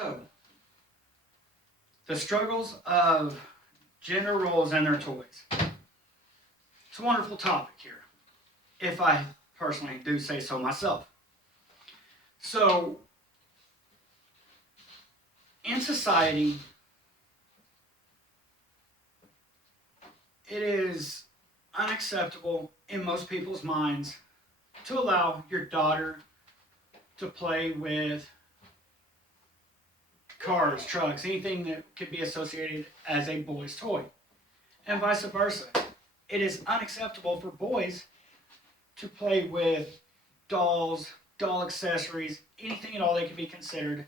So, the struggles of gender roles and their toys. It's a wonderful topic here, if I personally do say so myself. So, in society, it is unacceptable in most people's minds to allow your daughter to play with cars, trucks, anything that could be associated as a boy's toy, and vice versa. It is unacceptable for boys to play with dolls, doll accessories, anything at all that could be considered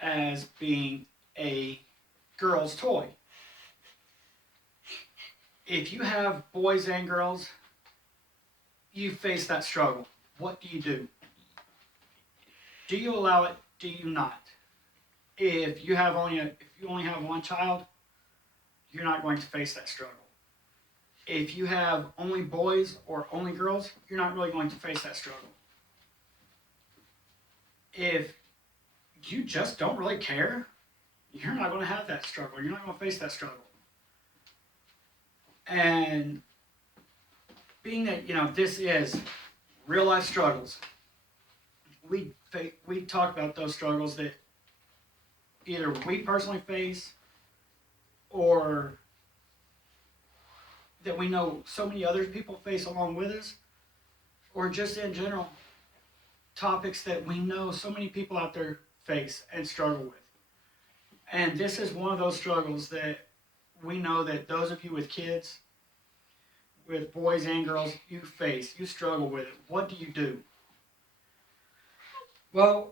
as being a girl's toy. If you have boys and girls, you face that struggle. What do you do? Do you allow it? Do you not? If you only have one child, you're not going to face that struggle. If you have only boys or only girls, you're not really going to face that struggle. If you just don't really care, you're not going to have that struggle. You're not going to face that struggle. And being that, this is real life struggles, we talk about those struggles that either we personally face or that we know so many other people face along with us, or just in general, topics that we know so many people out there face and struggle with. And this is one of those struggles that we know that those of you with kids, with boys and girls, you struggle with it. What do you do? Well,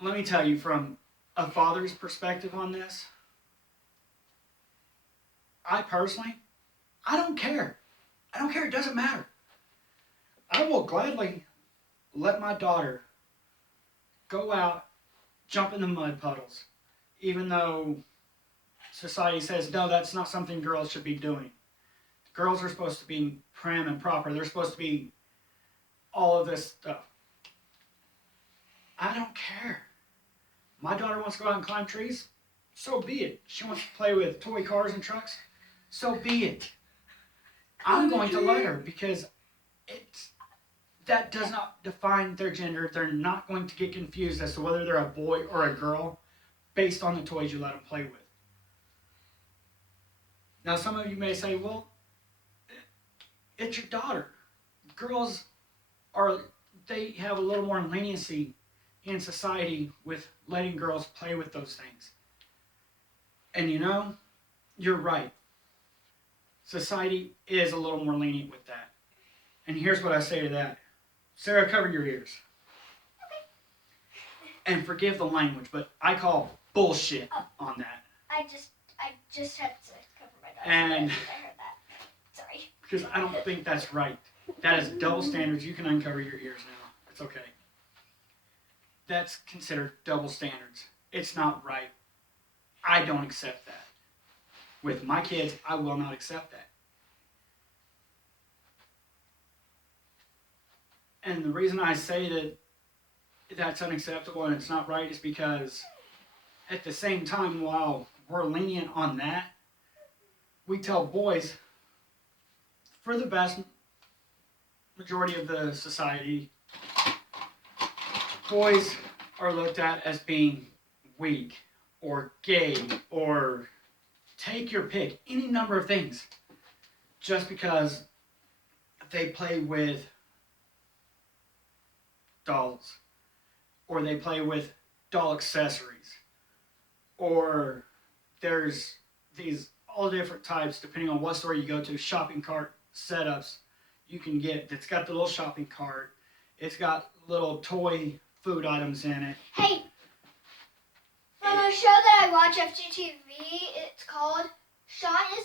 let me tell you from a father's perspective on this. I personally, I don't care. I don't care. It doesn't matter. I will gladly let my daughter go out, jump in the mud puddles, even though society says, no, that's not something girls should be doing. Girls are supposed to be prim and proper. They're supposed to be all of this stuff. I don't care. My daughter wants to go out and climb trees, so be it. She wants to play with toy cars and trucks, so be it. I'm going to let her because that does not define their gender. They're not going to get confused as to whether they're a boy or a girl based on the toys you let them play with. Now, some of you may say, well, it's your daughter. Girls they have a little more leniency in society with letting girls play with those things. And you're right. Society is a little more lenient with that. And here's what I say to that. Sarah, cover your ears. And forgive the language, but I call bullshit on that. I just had to cover my nose. And I heard that. Sorry. Because I don't think that's right. That is double standards. You can uncover your ears now. It's okay. That's considered double standards. It's not right. I don't accept that. With my kids, I will not accept that. And the reason I say that that's unacceptable and it's not right is because at the same time, while we're lenient on that, we tell boys, for the vast majority of the society, boys are looked at as being weak or gay or take your pick, any number of things, just because they play with dolls or they play with doll accessories, or there's these all different types, depending on what store you go to, shopping cart setups you can get that's got the little shopping cart. It's got little toy food items in it. Hey, from a show that I watch FGTV, it's called Sean is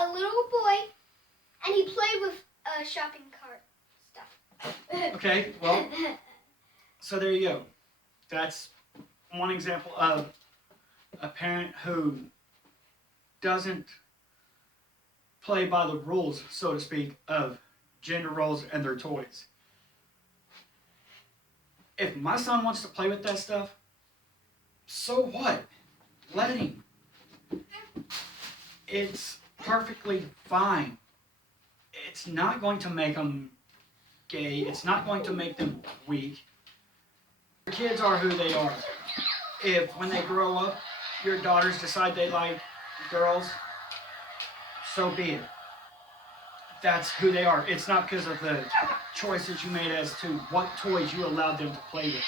a little boy, and he played with shopping cart stuff. Okay, well, so there you go. That's one example of a parent who doesn't play by the rules, so to speak, of gender roles and their toys. If my son wants to play with that stuff, so what? Let him. It's perfectly fine. It's not going to make them gay. It's not going to make them weak. Kids are who they are. If when they grow up, your daughters decide they like girls, so be it. That's who they are. It's not because of the choices you made as to what toys you allowed them to play with.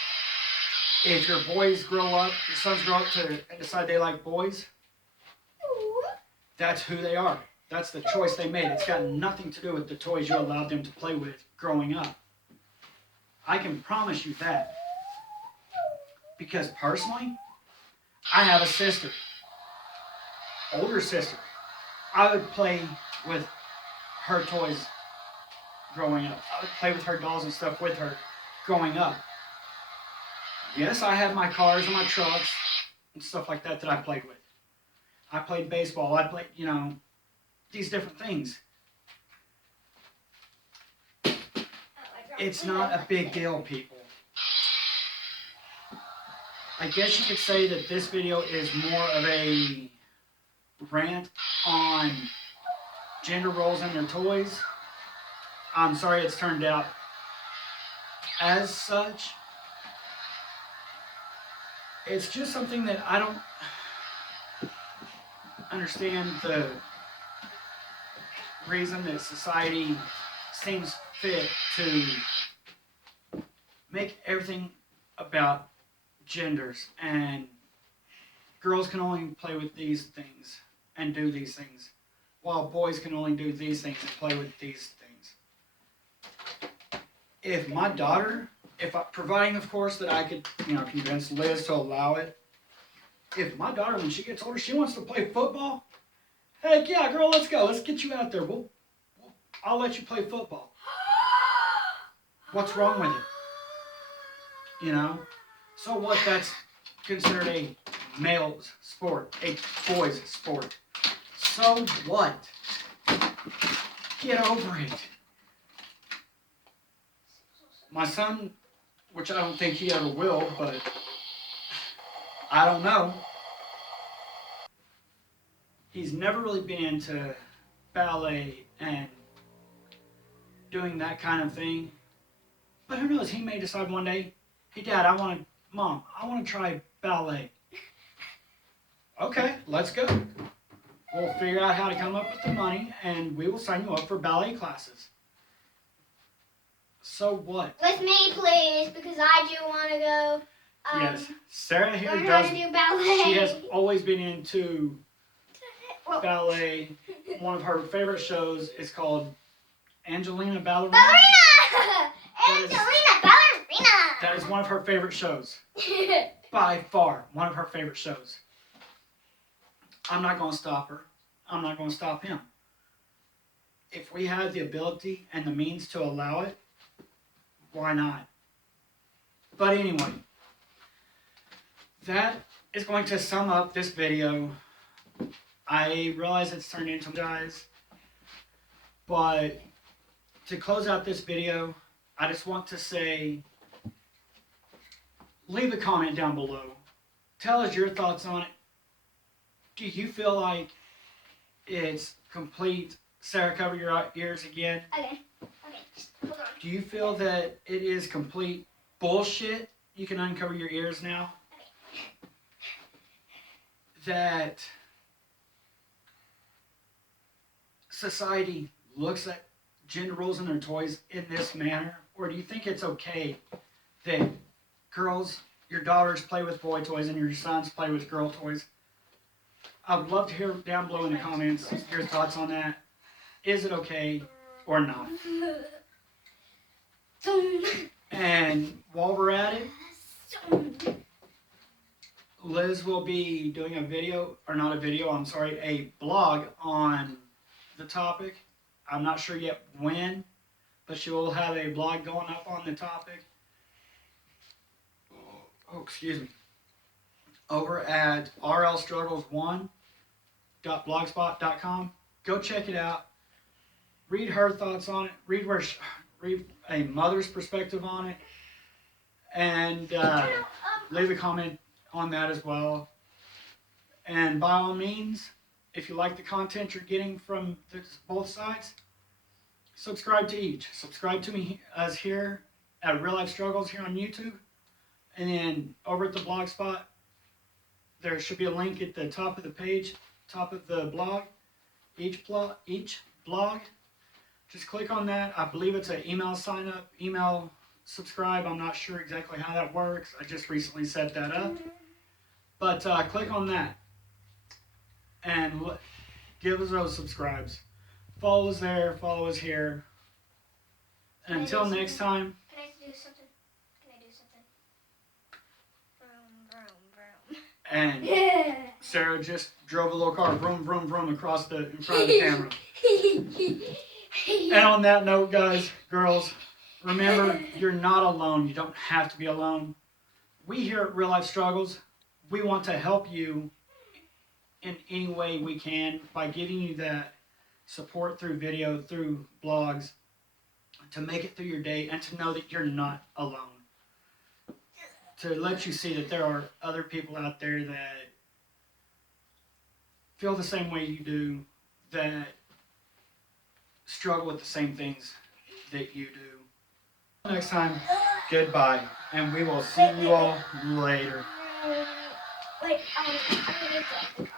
If your boys grow up, your sons grow up to decide they like boys, that's who they are. That's the choice they made. It's got nothing to do with the toys you allowed them to play with growing up. I can promise you that. Because personally, I have a sister, older sister. I would play with her toys growing up. I would play with her dolls and stuff with her growing up. Yes, I had my cars and my trucks and stuff like that I played with. I played baseball. I played, these different things. It's not a big deal, people. I guess you could say that this video is more of a rant on gender roles and their toys. I'm sorry it's turned out as such. It's just something that I don't understand the reason that society seems fit to make everything about genders, and girls can only play with these things and do these things, while boys can only do these things and play with these things. If my daughter, providing of course that I could, convince Liz to allow it, if my daughter, when she gets older, she wants to play football, heck yeah, girl, let's go. Let's get you out there. I'll let you play football. What's wrong with it? So what? That's considered a male's sport, a boy's sport. So what? Get over it. My son, which I don't think he ever will, but I don't know. He's never really been into ballet and doing that kind of thing. But who knows, he may decide one day, hey Dad, Mom, I want to try ballet. Okay, let's go. We'll figure out how to come up with the money and we will sign you up for ballet classes. So what? With me, please, because I do want to go. Yes, Sarah here learn how to do ballet. She has always been into ballet. One of her favorite shows is called Angelina Ballerina. Ballerina! Angelina Ballerina! That is one of her favorite shows. By far, one of her favorite shows. I'm not going to stop her. I'm not going to stop him. If we have the ability and the means to allow it, why not? But anyway, that is going to sum up this video. I realize it's turned into guys, but to close out this video, I just want to say, leave a comment down below. Tell us your thoughts on it. Do you feel like it's complete, Sarah, cover your ears again? Okay, just hold on. Do you feel that it is complete bullshit? You can uncover your ears now. That society looks at gender roles in their toys in this manner? Or do you think it's okay that girls, your daughters play with boy toys and your sons play with girl toys? I would love to hear down below in the comments your thoughts on that. Is it okay or not? And while we're at it, Liz will be doing a blog on the topic. I'm not sure yet when, but she will have a blog going up on the topic. Oh, excuse me. Over at rlstruggles1.blogspot.com. Go check it out. Read her thoughts on it. Read a mother's perspective on it. And leave a comment on that as well. And by all means, if you like the content you're getting from both sides, subscribe to each. Subscribe to me as here at Real Life Struggles here on YouTube. And then over at the blog spot, there should be a link at the top of the page, top of the blog. Each blog, just click on that. I believe it's an email sign up, email subscribe. I'm not sure exactly how that works. I just recently set that up. But click on that and give us those subscribes. Follow us there, follow us here. And until next time. Can I do something? And Sarah just drove a little car, vroom, vroom, vroom, across in front of the camera. And on that note, guys, girls, remember, you're not alone. You don't have to be alone. We here at Real Life Struggles, we want to help you in any way we can by giving you that support through video, through blogs, to make it through your day and to know that you're not alone. To let you see that there are other people out there that feel the same way you do, that struggle with the same things that you do. Next time, goodbye, and we will see you all later. Wait, I'm gonna get that.